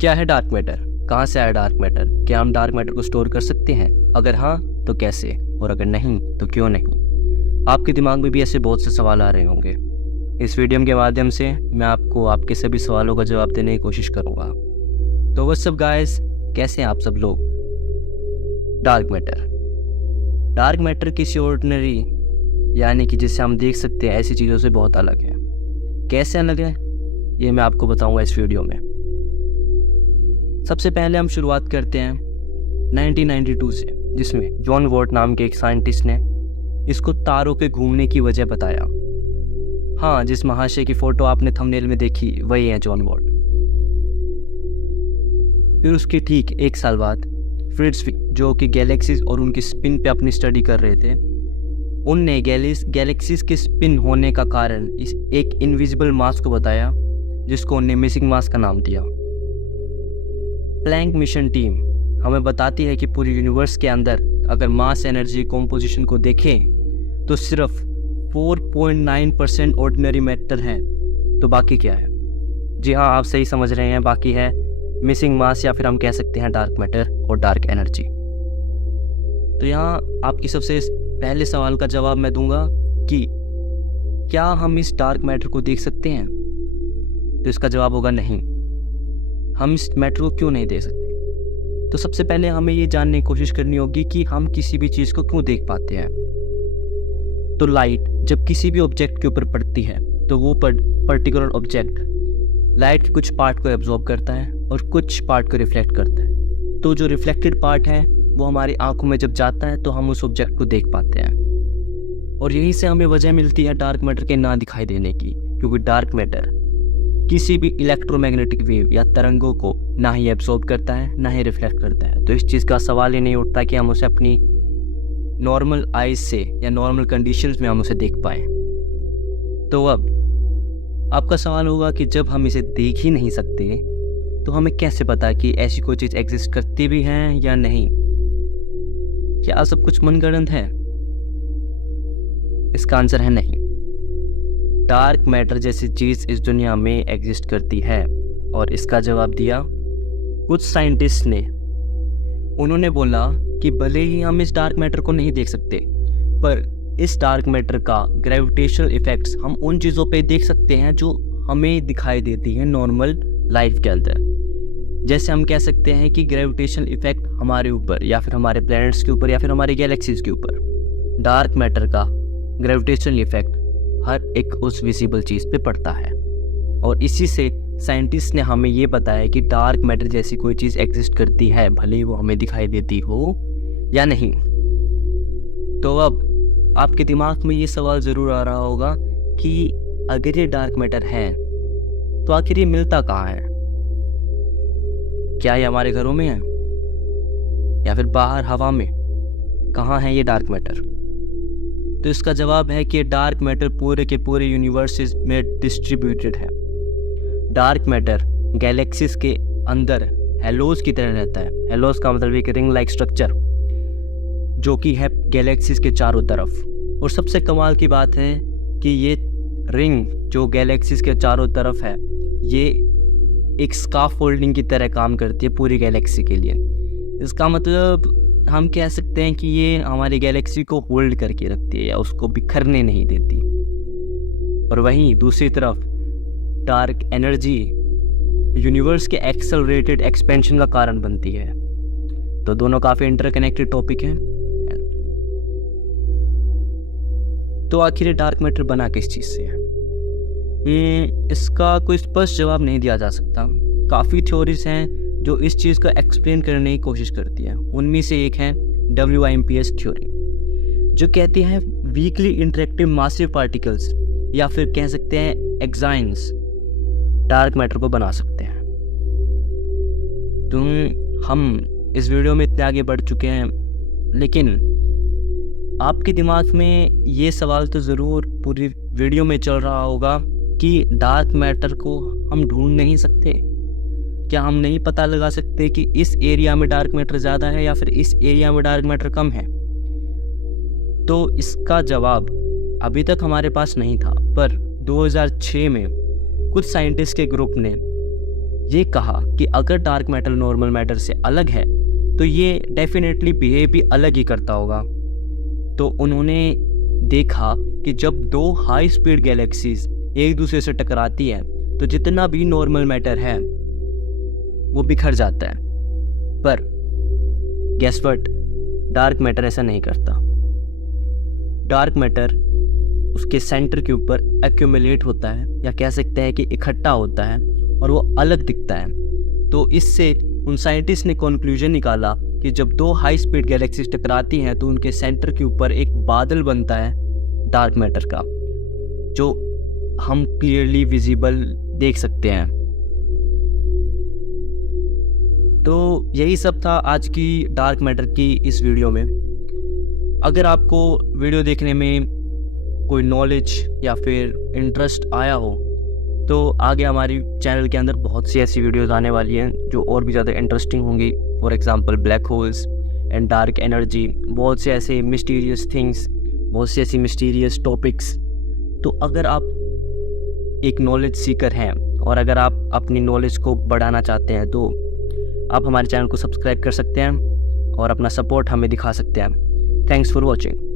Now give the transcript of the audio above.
क्या है dark matter? कहाँ से आया डार्क मैटर? क्या हम डार्क मैटर को स्टोर कर सकते हैं? अगर हाँ तो कैसे, और अगर नहीं तो क्यों नहीं? आपके दिमाग में भी ऐसे बहुत से सवाल आ रहे होंगे। इस वीडियो के माध्यम से मैं आपको आपके सभी सवालों का जवाब देने की कोशिश करूँगा। तो व्हाट्स अप गाइस, कैसे हैं आप सब लोग? डार्क मैटर किसी ऑर्डिनरी यानी कि जिसे हम देख सकते हैं ऐसी चीज़ों से बहुत अलग है। कैसे अलग है ये मैं आपको बताऊंगा इस वीडियो में। सबसे पहले हम शुरुआत करते हैं 1992 से, जिसमें जॉन वॉट नाम के एक साइंटिस्ट ने इसको तारों के घूमने की वजह बताया। हाँ, जिस महाशय की फ़ोटो आपने थंबनेल में देखी वही है जॉन वॉट। फिर उसके ठीक एक साल बाद फ्रिट्ज, जो कि गैलेक्सीज और उनकी स्पिन पे अपनी स्टडी कर रहे थे, उनने गैलेक्सीज के स्पिन होने का कारण इस एक इनविजिबल मास को बताया, जिसको उन्होंने मिसिंग मास का नाम दिया। प्लैंक मिशन टीम हमें बताती है कि पूरी यूनिवर्स के अंदर अगर मास एनर्जी कॉम्पोजिशन को देखें तो सिर्फ 4.9% ऑर्डिनरी मैटर है। तो बाकी क्या है? जी हाँ, आप सही समझ रहे हैं, बाकी है मिसिंग मास, या फिर हम कह सकते हैं डार्क मैटर और डार्क एनर्जी। तो यहाँ आपकी सबसे पहले सवाल का जवाब मैं दूंगा कि क्या हम इस डार्क मैटर को देख सकते हैं? तो इसका जवाब होगा नहीं। हम इस मैटर को क्यों नहीं देख सकते? तो सबसे पहले हमें ये जानने की कोशिश करनी होगी कि हम किसी भी चीज़ को क्यों देख पाते हैं। तो लाइट जब किसी भी ऑब्जेक्ट के ऊपर पड़ती है तो वो पर्टिकुलर ऑब्जेक्ट लाइट के कुछ पार्ट को एब्जॉर्ब करता है और कुछ पार्ट को रिफ्लेक्ट करता है। तो जो रिफ्लेक्टेड पार्ट है वो हमारी आंखों में जब जाता है तो हम उस ऑब्जेक्ट को देख पाते हैं। और यहीं से हमें वजह मिलती है डार्क मैटर के ना दिखाई देने की, क्योंकि डार्क मैटर किसी भी इलेक्ट्रोमैग्नेटिक वेव या तरंगों को ना ही एब्जॉर्ब करता है ना ही रिफ्लेक्ट करता है। तो इस चीज़ का सवाल ही नहीं उठता कि हम उसे अपनी नॉर्मल आइज से या नॉर्मल कंडीशंस में हम उसे देख पाएँ। तो अब आपका सवाल होगा कि जब हम इसे देख ही नहीं सकते तो हमें कैसे पता कि ऐसी कोई चीज़ एग्जिस्ट करती भी है या नहीं? क्या सब कुछ मनगढ़ंत है? इसका आंसर है नहीं। डार्क मैटर जैसी चीज़ इस दुनिया में एग्जिस्ट करती है, और इसका जवाब दिया कुछ साइंटिस्ट ने। उन्होंने बोला कि भले ही हम इस डार्क मैटर को नहीं देख सकते, पर इस डार्क मैटर का ग्रेविटेशनल इफेक्ट्स हम उन चीज़ों पे देख सकते हैं जो हमें दिखाई देती हैं नॉर्मल लाइफ के अंदर। जैसे हम कह सकते हैं कि ग्रेविटेशनल इफेक्ट हमारे ऊपर या फिर हमारे प्लैनेट्स के ऊपर या फिर हमारी गैलेक्सीज के ऊपर, डार्क मैटर का ग्रेविटेशनल इफेक्ट हर एक उस विजिबल चीज़ पे पड़ता है। और इसी से साइंटिस्ट ने हमें ये बताया कि डार्क मैटर जैसी कोई चीज़ एग्जिस्ट करती है, भले ही वो हमें दिखाई देती हो या नहीं। तो अब आपके दिमाग में ये सवाल ज़रूर आ रहा होगा कि अगर ये डार्क मैटर है तो आखिर ये मिलता कहाँ है? क्या ये हमारे घरों में है या फिर बाहर हवा में? कहाँ है ये डार्क मैटर? तो इसका जवाब है कि डार्क मैटर पूरे के पूरे यूनिवर्स में डिस्ट्रीब्यूटेड है। डार्क मैटर गैलेक्सीज के अंदर हेलोज की तरह रहता है। हेलोज का मतलब एक रिंग लाइक स्ट्रक्चर जो कि है गैलेक्सीज के चारों तरफ। और सबसे कमाल की बात है कि ये रिंग जो गैलेक्सीज के चारों तरफ है, ये एक स्काफोल्डिंग की तरह काम करती है पूरी गैलेक्सी के लिए। इसका मतलब हम कह सकते हैं कि ये हमारी गैलेक्सी को होल्ड करके रखती है या उसको बिखरने नहीं देती। और वहीं दूसरी तरफ डार्क एनर्जी यूनिवर्स के एक्सेलरेटेड एक्सपेंशन का कारण बनती है। तो दोनों काफ़ी इंटरकनेक्टेड टॉपिक हैं। तो आखिर डार्क मैटर बना किस चीज़ से है? इसका कोई स्पष्ट जवाब नहीं दिया जा सकता। काफ़ी थ्योरीज हैं जो इस चीज़ को एक्सप्लेन करने की कोशिश करती है। उनमें से एक है WIMPs थ्योरी, जो कहती है वीकली इंटरेक्टिव मासिव पार्टिकल्स या फिर कह सकते हैं एक्साइन्स डार्क मैटर को बना सकते हैं। तो हम इस वीडियो में इतने आगे बढ़ चुके हैं, लेकिन आपके दिमाग में ये सवाल तो ज़रूर पूरी वीडियो में चल रहा होगा कि डार्क मैटर को हम ढूंढ नहीं सकते? क्या हम नहीं पता लगा सकते कि इस एरिया में डार्क मैटर ज़्यादा है या फिर इस एरिया में डार्क मैटर कम है? तो इसका जवाब अभी तक हमारे पास नहीं था, पर 2006 में कुछ साइंटिस्ट के ग्रुप ने ये कहा कि अगर डार्क मैटर नॉर्मल मैटर से अलग है तो ये डेफिनेटली बिहेव भी अलग ही करता होगा। तो उन्होंने देखा कि जब दो हाई स्पीड गैलेक्सीज एक दूसरे से टकराती हैं तो जितना भी नॉर्मल मैटर है वो बिखर जाता है, पर गेस व्हाट, डार्क मैटर ऐसा नहीं करता। डार्क मैटर उसके सेंटर के ऊपर एक्यूमुलेट होता है, या कह सकते हैं कि इकट्ठा होता है, और वो अलग दिखता है। तो इससे उन साइंटिस्ट ने कंक्लूजन निकाला कि जब दो हाई स्पीड गैलेक्सीज टकराती हैं तो उनके सेंटर के ऊपर एक बादल बनता है डार्क मैटर का, जो हम क्लियरली विजिबल देख सकते हैं। तो यही सब था आज की डार्क मैटर की इस वीडियो में। अगर आपको वीडियो देखने में कोई नॉलेज या फिर इंटरेस्ट आया हो तो आगे हमारी चैनल के अंदर बहुत सी ऐसी वीडियोस आने वाली हैं जो और भी ज़्यादा इंटरेस्टिंग होंगी। For example black holes and dark energy, बहुत से ऐसे मिस्टीरियस थिंग्स, बहुत सी ऐसी मिस्टीरियस टॉपिक्स। तो अगर आप एक नॉलेज सीकर हैं और अगर आप अपनी नॉलेज को बढ़ाना चाहते हैं तो आप हमारे चैनल को सब्सक्राइब कर सकते हैं और अपना सपोर्ट हमें दिखा सकते हैं। Thanks for watching.